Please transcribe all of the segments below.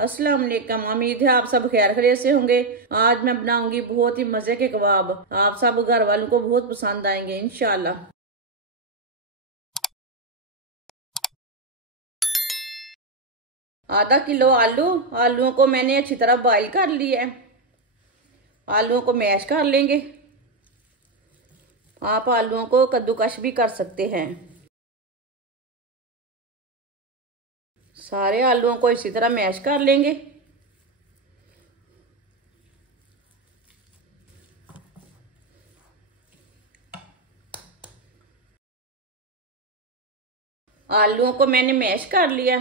अस्सलाम वालेकुम। उम्मीद है आप सब खैर खैरियत से होंगे। आज मैं बनाऊंगी बहुत ही मजे के कबाब। आप सब घर वालों को बहुत पसंद आएंगे इंशाल्लाह। आधा किलो आलू। आलूओं को मैंने अच्छी तरह बॉईल कर लिया है। आलूओं को मैश कर लेंगे। आप आलूओं को कद्दूकश भी कर सकते हैं। सारे आलूओं को इसी तरह मैश कर लेंगे। आलूओं को मैंने मैश कर लिया।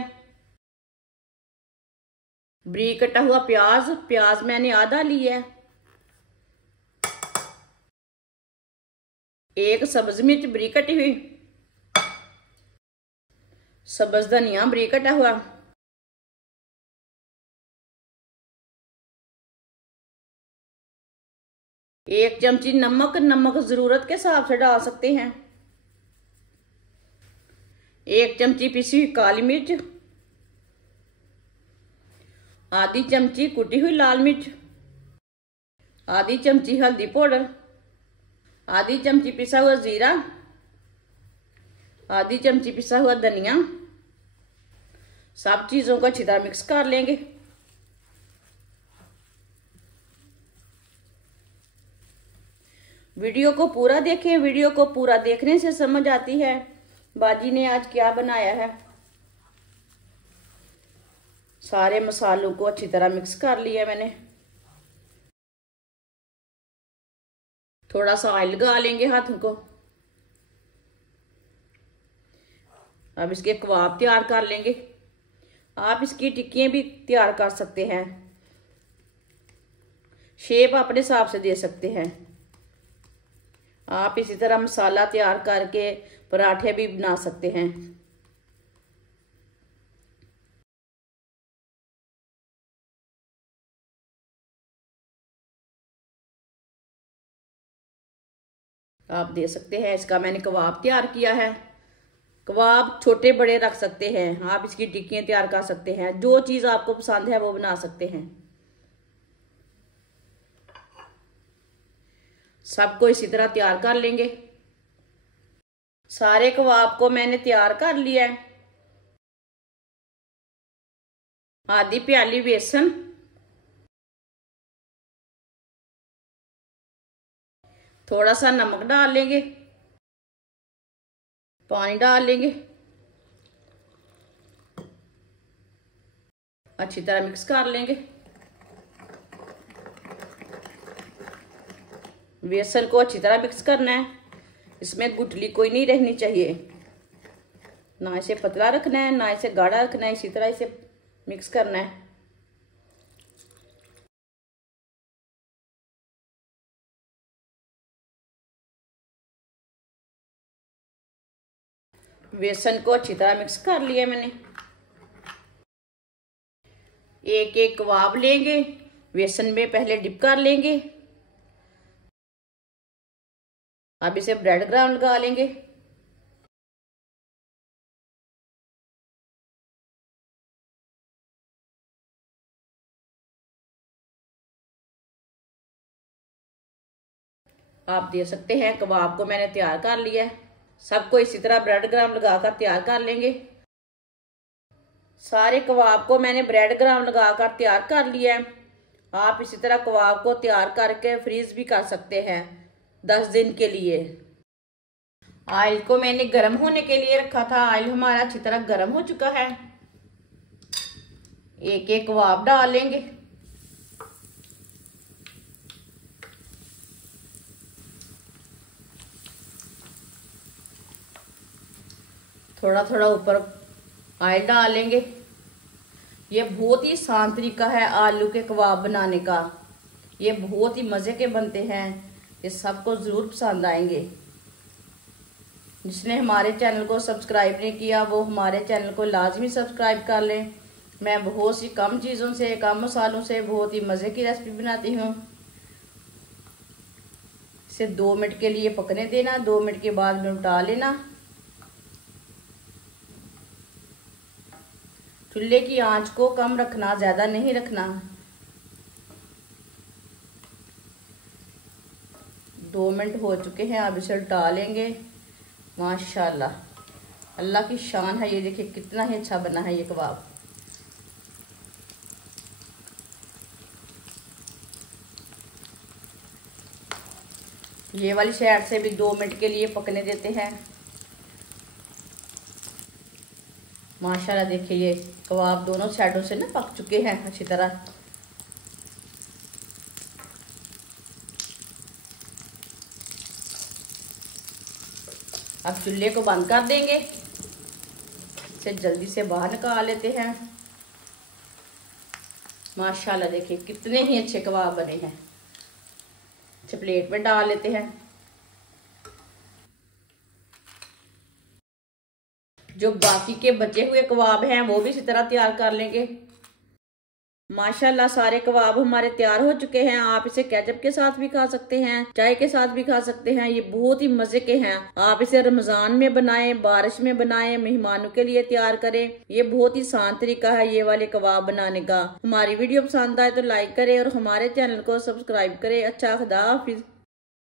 बारीक कटा हुआ प्याज। प्याज मैंने आधा लिया है। एक सब्ज मिर्च बारीक कटी हुई। सब्ज धनिया बारीक कटा हुआ। एक चमची नमक। नमक जरूरत के हिसाब से डाल सकते हैं। एक चमची पिसी हुई काली मिर्च। आधी चमची कुटी हुई लाल मिर्च। आधी चमची हल्दी पाउडर। आधी चमची पिसा हुआ जीरा। आधी चमची पिसा हुआ धनिया। सब चीजों को अच्छी तरह मिक्स कर लेंगे। वीडियो को पूरा देखें। वीडियो को पूरा देखने से समझ आती है बाजी ने आज क्या बनाया है। सारे मसालों को अच्छी तरह मिक्स कर लिया मैंने। थोड़ा सा ऑयल लगा लेंगे हाथों को। अब इसके कबाब तैयार कर लेंगे। आप इसकी टिक्कियां भी तैयार कर सकते हैं। शेप अपने हिसाब से दे सकते हैं। आप इसी तरह मसाला तैयार करके पराठे भी बना सकते हैं। आप दे सकते हैं। इसका मैंने कबाब तैयार किया है। कबाब छोटे बड़े रख सकते हैं। आप इसकी टिक्कियां तैयार कर सकते हैं। जो चीज़ आपको पसंद है वो बना सकते हैं। सबको इसी तरह तैयार कर लेंगे। सारे कबाब को मैंने तैयार कर लिया है। आधी प्याली बेसन। थोड़ा सा नमक डाल लेंगे। पानी डाल लेंगे। अच्छी तरह मिक्स कर लेंगे। बेसन को अच्छी तरह मिक्स करना है। इसमें गुठली कोई नहीं रहनी चाहिए। ना इसे पतला रखना है ना इसे गाढ़ा रखना है। इसी तरह इसे मिक्स करना है। बेसन को अच्छी तरह मिक्स कर लिया मैंने। एक एक कबाब लेंगे। बेसन में पहले डिप कर लेंगे। अब इसे ब्रेड क्रम्ब लगा लेंगे। आप दे सकते हैं। कबाब को मैंने तैयार कर लिया है। सबको इसी तरह ब्रेड क्रम्ब लगाकर तैयार कर लेंगे। सारे कबाब को मैंने ब्रेड क्रम्ब लगाकर तैयार कर लिया है। आप इसी तरह कबाब को तैयार करके फ्रीज भी कर सकते हैं 10 दिन के लिए। ऑयल को मैंने गर्म होने के लिए रखा था। ऑयल हमारा अच्छी तरह गर्म हो चुका है। एक एक कबाब डाल लेंगे। थोड़ा थोड़ा ऊपर ऑयल डाल लेंगे। ये बहुत ही आसान तरीका है आलू के कबाब बनाने का। ये बहुत ही मज़े के बनते हैं। ये सबको ज़रूर पसंद आएंगे। जिसने हमारे चैनल को सब्सक्राइब नहीं किया वो हमारे चैनल को लाजमी सब्सक्राइब कर लें। मैं बहुत सी कम चीज़ों से कम मसालों से बहुत ही मज़े की रेसिपी बनाती हूँ। इसे 2 मिनट के लिए पकने देना। 2 मिनट के बाद में उल्टा लेना। चूल्हे की आंच को कम रखना, ज्यादा नहीं रखना। 2 मिनट हो चुके हैं, अब इसे डालेंगे। माशाल्लाह, अल्लाह की शान है। ये देखिए कितना ही अच्छा बना है ये कबाब। ये वाली साइड से भी 2 मिनट के लिए पकने देते हैं। माशाल्लाह देखिए ये कबाब दोनों साइडों से ना पक चुके हैं अच्छी तरह। अब चूल्हे को बंद कर देंगे, इसे जल्दी से बाहर निकाल लेते हैं। माशाल्लाह देखिए कितने ही अच्छे कबाब बने हैं। इसे प्लेट में डाल लेते हैं। जो बाकी के बचे हुए कबाब हैं वो भी इसी तरह तैयार कर लेंगे। माशाल्लाह सारे कबाब हमारे तैयार हो चुके हैं। आप इसे केचप के साथ भी खा सकते हैं, चाय के साथ भी खा सकते हैं। ये बहुत ही मजे के हैं। आप इसे रमजान में बनाएं, बारिश में बनाएं, मेहमानों के लिए तैयार करें। ये बहुत ही आसान तरीका है ये वाले कबाब बनाने का। हमारी वीडियो पसंद आए तो लाइक करें और हमारे चैनल को सब्सक्राइब करें। अच्छा, खुदा हाफिज।